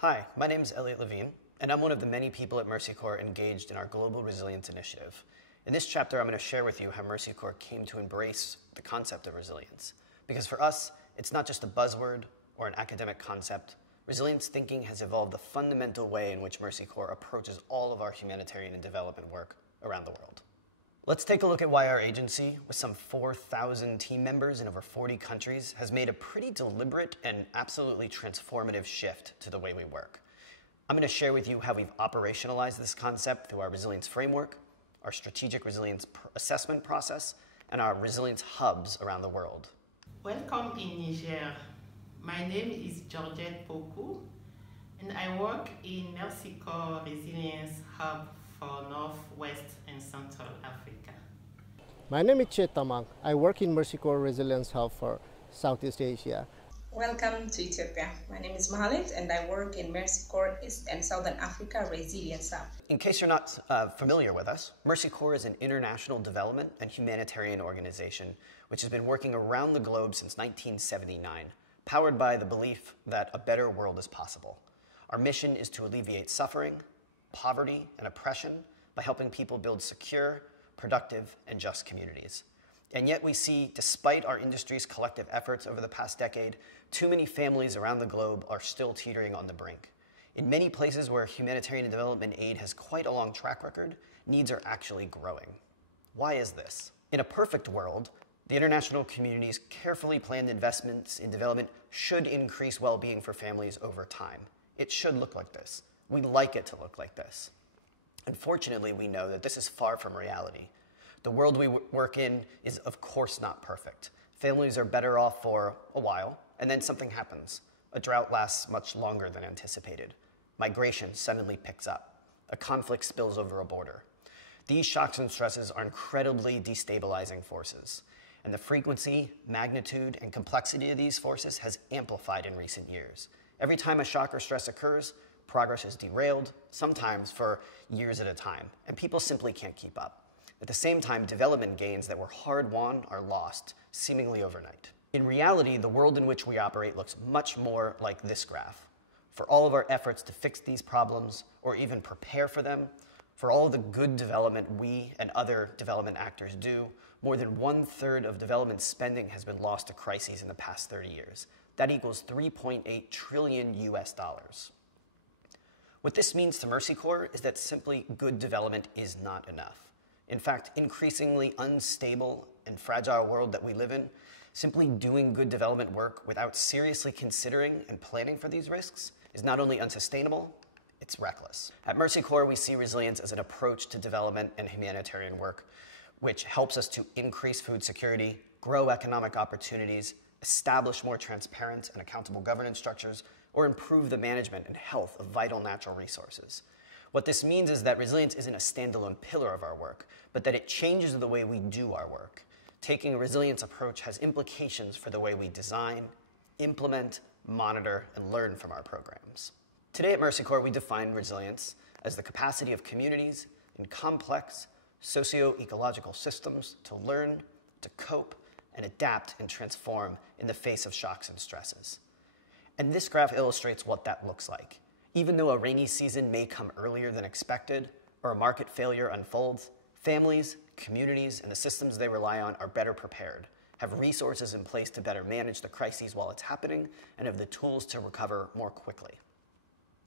Hi, my name is Elliot Levine, and I'm one of the many people at Mercy Corps engaged in our Global Resilience Initiative. In this chapter, I'm going to share with you how Mercy Corps came to embrace the concept of resilience. Because for us, it's not just a buzzword or an academic concept. Resilience thinking has evolved the fundamental way in which Mercy Corps approaches all of our humanitarian and development work around the world. Let's take a look at why our agency, with some 4,000 team members in over 40 countries, has made a pretty deliberate and absolutely transformative shift to the way we work. I'm going to share with you how we've operationalized this concept through our resilience framework, our strategic resilience assessment process, and our resilience hubs around the world. Welcome in Niger. My name is Georgette Poku, and I work in Mercy Corps Resilience Hub for North, West, and Central Africa. My name is Chet Tamang. I work in Mercy Corps Resilience Hub for Southeast Asia. Welcome to Ethiopia. My name is Mahalet, and I work in Mercy Corps East and Southern Africa Resilience Hub. In case you're not familiar with us, Mercy Corps is an international development and humanitarian organization which has been working around the globe since 1979, powered by the belief that a better world is possible. Our mission is to alleviate suffering, poverty, and oppression by helping people build secure, productive, and just communities. And yet we see, despite our industry's collective efforts over the past decade, too many families around the globe are still teetering on the brink. In many places where humanitarian and development aid has quite a long track record, needs are actually growing. Why is this? In a perfect world, the international community's carefully planned investments in development should increase well-being for families over time. It should look like this. We'd like it to look like this. Unfortunately, we know that this is far from reality. The world we work in is, of course, not perfect. Families are better off for a while, and then something happens. A drought lasts much longer than anticipated. Migration suddenly picks up. A conflict spills over a border. These shocks and stresses are incredibly destabilizing forces, and the frequency, magnitude, and complexity of these forces has amplified in recent years. Every time a shock or stress occurs, progress is derailed, sometimes for years at a time, and people simply can't keep up. At the same time, development gains that were hard-won are lost, seemingly overnight. In reality, the world in which we operate looks much more like this graph. For all of our efforts to fix these problems, or even prepare for them, for all of the good development we and other development actors do, more than 1/3 of development spending has been lost to crises in the past 30 years. That equals $3.8 trillion US. What this means to Mercy Corps is that simply good development is not enough. In fact, increasingly unstable and fragile world that we live in, simply doing good development work without seriously considering and planning for these risks is not only unsustainable, it's reckless. At Mercy Corps, we see resilience as an approach to development and humanitarian work, which helps us to increase food security, grow economic opportunities, establish more transparent and accountable governance structures, or improve the management and health of vital natural resources. What this means is that resilience isn't a standalone pillar of our work, but that it changes the way we do our work. Taking a resilience approach has implications for the way we design, implement, monitor, and learn from our programs. Today at Mercy Corps, we define resilience as the capacity of communities in complex socio-ecological systems to learn, to cope, and adapt and transform in the face of shocks and stresses. And this graph illustrates what that looks like. Even though a rainy season may come earlier than expected, or a market failure unfolds, families, communities, and the systems they rely on are better prepared, have resources in place to better manage the crises while it's happening, and have the tools to recover more quickly.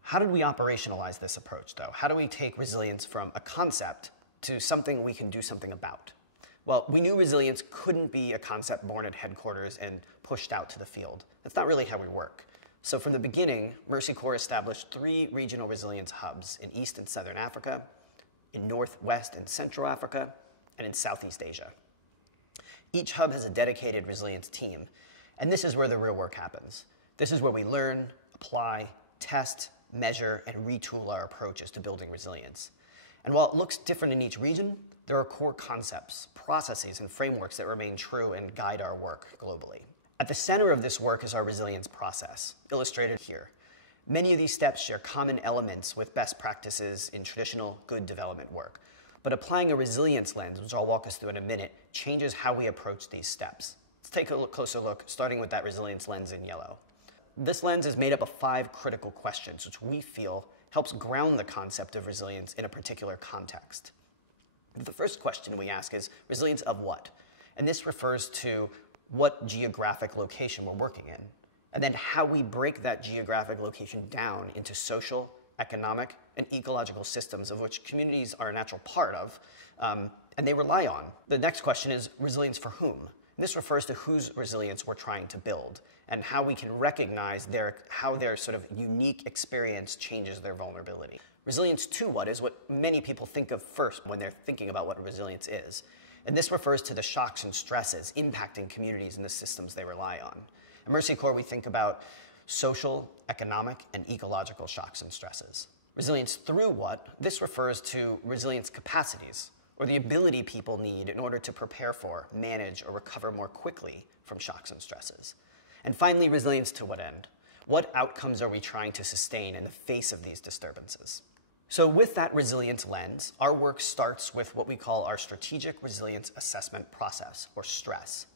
How did we operationalize this approach, though? How do we take resilience from a concept to something we can do something about? Well, we knew resilience couldn't be a concept born at headquarters and pushed out to the field. That's not really how we work. So from the beginning, Mercy Corps established 3 regional resilience hubs in East and Southern Africa, in North, West, and Central Africa, and in Southeast Asia. Each hub has a dedicated resilience team, and this is where the real work happens. This is where we learn, apply, test, measure, and retool our approaches to building resilience. And while it looks different in each region, there are core concepts, processes, and frameworks that remain true and guide our work globally. At the center of this work is our resilience process, illustrated here. Many of these steps share common elements with best practices in traditional good development work. But applying a resilience lens, which I'll walk us through in a minute, changes how we approach these steps. Let's take a closer look, starting with that resilience lens in yellow. This lens is made up of 5 critical questions, which we feel helps ground the concept of resilience in a particular context. The first question we ask is, resilience of what? And this refers to what geographic location we're working in, and then how we break that geographic location down into social, economic, and ecological systems of which communities are a natural part of, and they rely on. The next question is resilience for whom? This refers to whose resilience we're trying to build and how we can recognize how their sort of unique experience changes their vulnerability. Resilience to what is what many people think of first when they're thinking about what resilience is. And this refers to the shocks and stresses impacting communities and the systems they rely on. At Mercy Corps, we think about social, economic, and ecological shocks and stresses. Resilience through what? This refers to resilience capacities, or the ability people need in order to prepare for, manage, or recover more quickly from shocks and stresses. And finally, resilience to what end? What outcomes are we trying to sustain in the face of these disturbances? So with that resilience lens, our work starts with what we call our Strategic Resilience Assessment Process, or STRESS.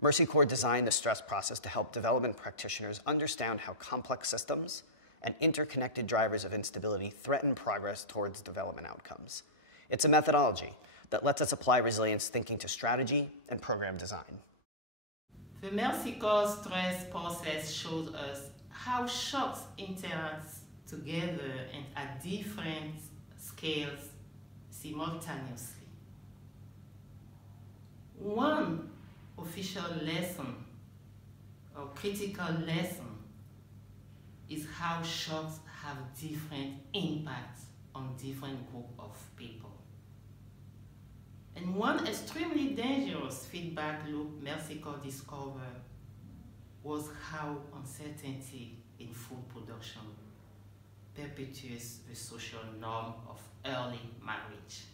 Mercy Corps designed the STRESS process to help development practitioners understand how complex systems and interconnected drivers of instability threaten progress towards development outcomes. It's a methodology that lets us apply resilience thinking to strategy and program design. The Mercy Corps stress process shows us how shocks interact together and at different scales simultaneously. One official lesson or critical lesson is how shocks have different impacts on different groups of people. And one extremely dangerous feedback loop Mercy Corps discovered was how uncertainty in food production perpetuates the social norm of early marriage.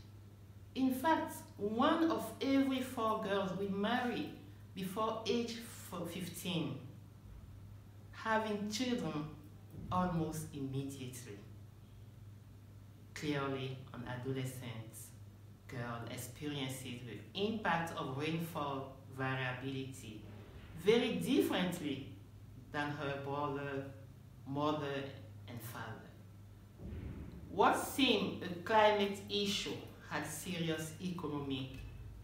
In fact, 1 of every 4 girls will marry before age 15, having children almost immediately. Clearly, an adolescent girl experiences the impact of rainfall variability very differently than her brother, mother, and father. What seemed a climate issue had serious economic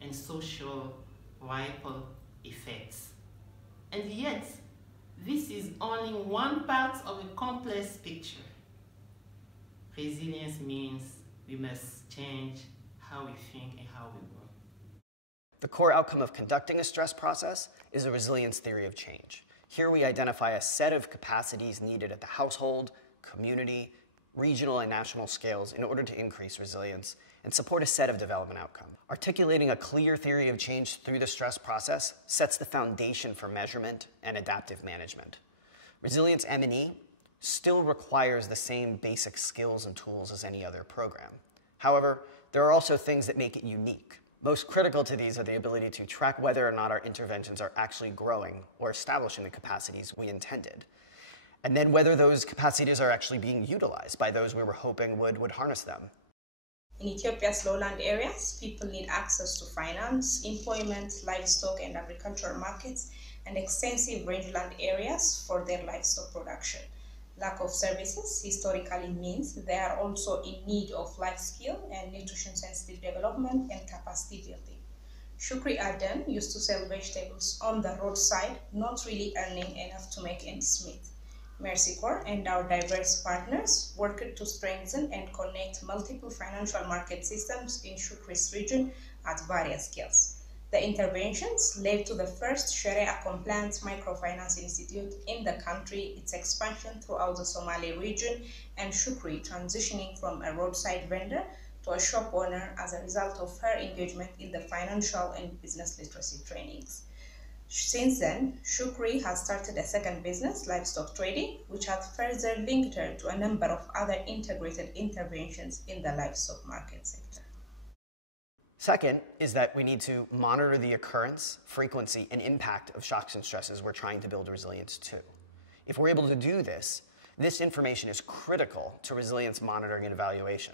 and social ripple effects. And yet, this is only one part of a complex picture. Resilience means we must change how we think and how we work. The core outcome of conducting a stress process is a resilience theory of change. Here we identify a set of capacities needed at the household, community, regional, and national scales in order to increase resilience and support a set of development outcomes. Articulating a clear theory of change through the stress process sets the foundation for measurement and adaptive management. Resilience M&E still requires the same basic skills and tools as any other program. However, there are also things that make it unique. Most critical to these are the ability to track whether or not our interventions are actually growing or establishing the capacities we intended, and then whether those capacities are actually being utilized by those we were hoping would harness them. In Ethiopia's lowland areas, people need access to finance, employment, livestock and agricultural markets, and extensive rangeland areas for their livestock production. Lack of services historically means they are also in need of life skill and nutrition-sensitive development and capacity building. Shukri Aden used to sell vegetables on the roadside, not really earning enough to make ends meet. Mercy Corps and our diverse partners worked to strengthen and connect multiple financial market systems in Shukri's region at various scales. The interventions led to the first Sharia-compliant microfinance institute in the country, its expansion throughout the Somali region, and Shukri transitioning from a roadside vendor to a shop owner as a result of her engagement in the financial and business literacy trainings. Since then, Shukri has started a second business, livestock trading, which has further linked her to a number of other integrated interventions in the livestock market sector. Second is that we need to monitor the occurrence, frequency, and impact of shocks and stresses we're trying to build resilience to. If we're able to do this, this information is critical to resilience monitoring and evaluation,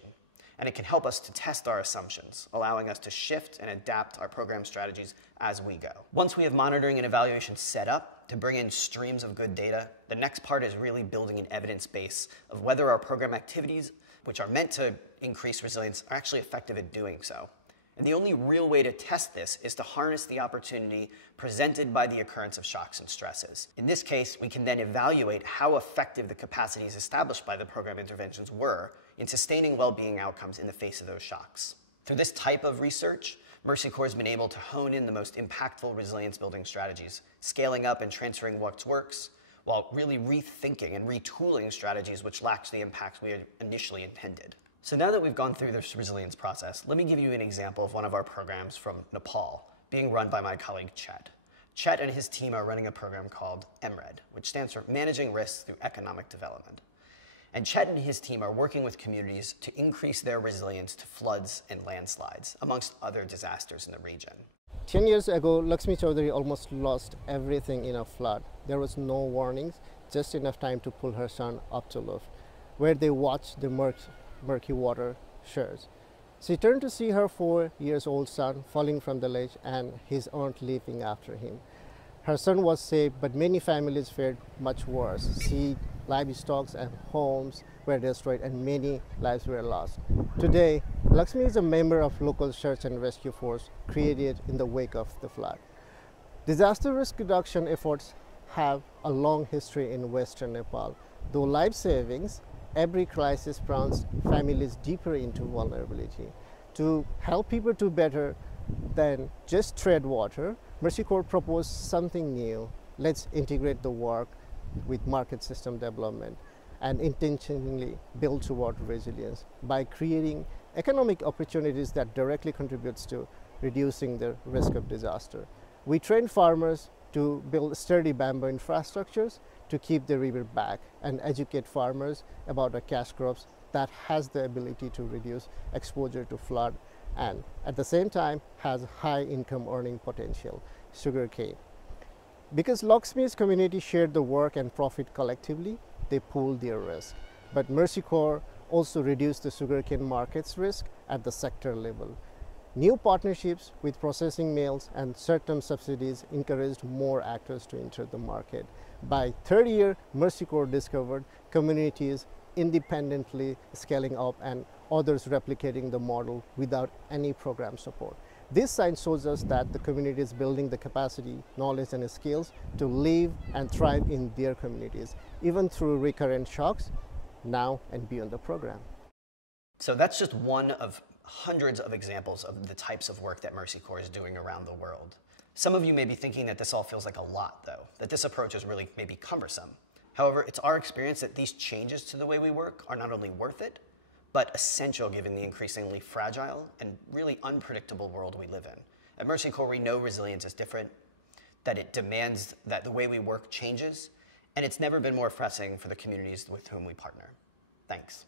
and it can help us to test our assumptions, allowing us to shift and adapt our program strategies as we go. Once we have monitoring and evaluation set up, to bring in streams of good data, the next part is really building an evidence base of whether our program activities, which are meant to increase resilience, are actually effective at doing so. And the only real way to test this is to harness the opportunity presented by the occurrence of shocks and stresses. In this case, we can then evaluate how effective the capacities established by the program interventions were in sustaining well-being outcomes in the face of those shocks. Through this type of research, Mercy Corps has been able to hone in the most impactful resilience-building strategies, scaling up and transferring what works, while really rethinking and retooling strategies which lacked the impact we had initially intended. So now that we've gone through this resilience process, let me give you an example of one of our programs from Nepal, being run by my colleague Chet. Chet and his team are running a program called MRED, which stands for Managing Risks Through Economic Development. And Chet and his team are working with communities to increase their resilience to floods and landslides, amongst other disasters in the region. 10 years ago, Lakshmi Chaudhary almost lost everything in a flood. There was no warnings, just enough time to pull her son up to lift, where they watched the murky water shares. She turned to see her 4-year-old son falling from the ledge and his aunt leaping after him. Her son was safe, but many families fared much worse. Seed, livestock and homes were destroyed and many lives were lost. Today, Lakshmi is a member of local search and rescue force created in the wake of the flood. Disaster risk reduction efforts have a long history in Western Nepal. Though life savings, every crisis plunges families deeper into vulnerability. To help people do better than just tread water, Mercy Corps proposed something new. Let's integrate the work with market system development and intentionally build toward resilience by creating economic opportunities that directly contributes to reducing the risk of disaster. We train farmers to build sturdy bamboo infrastructures to keep the river back and educate farmers about a cash crops that has the ability to reduce exposure to flood and at the same time has high income earning potential, sugarcane. Because Lakshmi's community shared the work and profit collectively, they pooled their risk. But Mercy Corps also reduced the sugarcane market's risk at the sector level. New partnerships with processing mills and certain subsidies encouraged more actors to enter the market. By third year, Mercy Corps discovered communities independently scaling up and others replicating the model without any program support. This sign shows us that the community is building the capacity, knowledge and skills to live and thrive in their communities, even through recurrent shocks, now and beyond the program. So that's just one of hundreds of examples of the types of work that Mercy Corps is doing around the world. Some of you may be thinking that this all feels like a lot, though, that this approach is really maybe cumbersome. However, it's our experience that these changes to the way we work are not only worth it, but essential given the increasingly fragile and really unpredictable world we live in. At Mercy Corps, we know resilience is different, that it demands that the way we work changes, and it's never been more pressing for the communities with whom we partner. Thanks.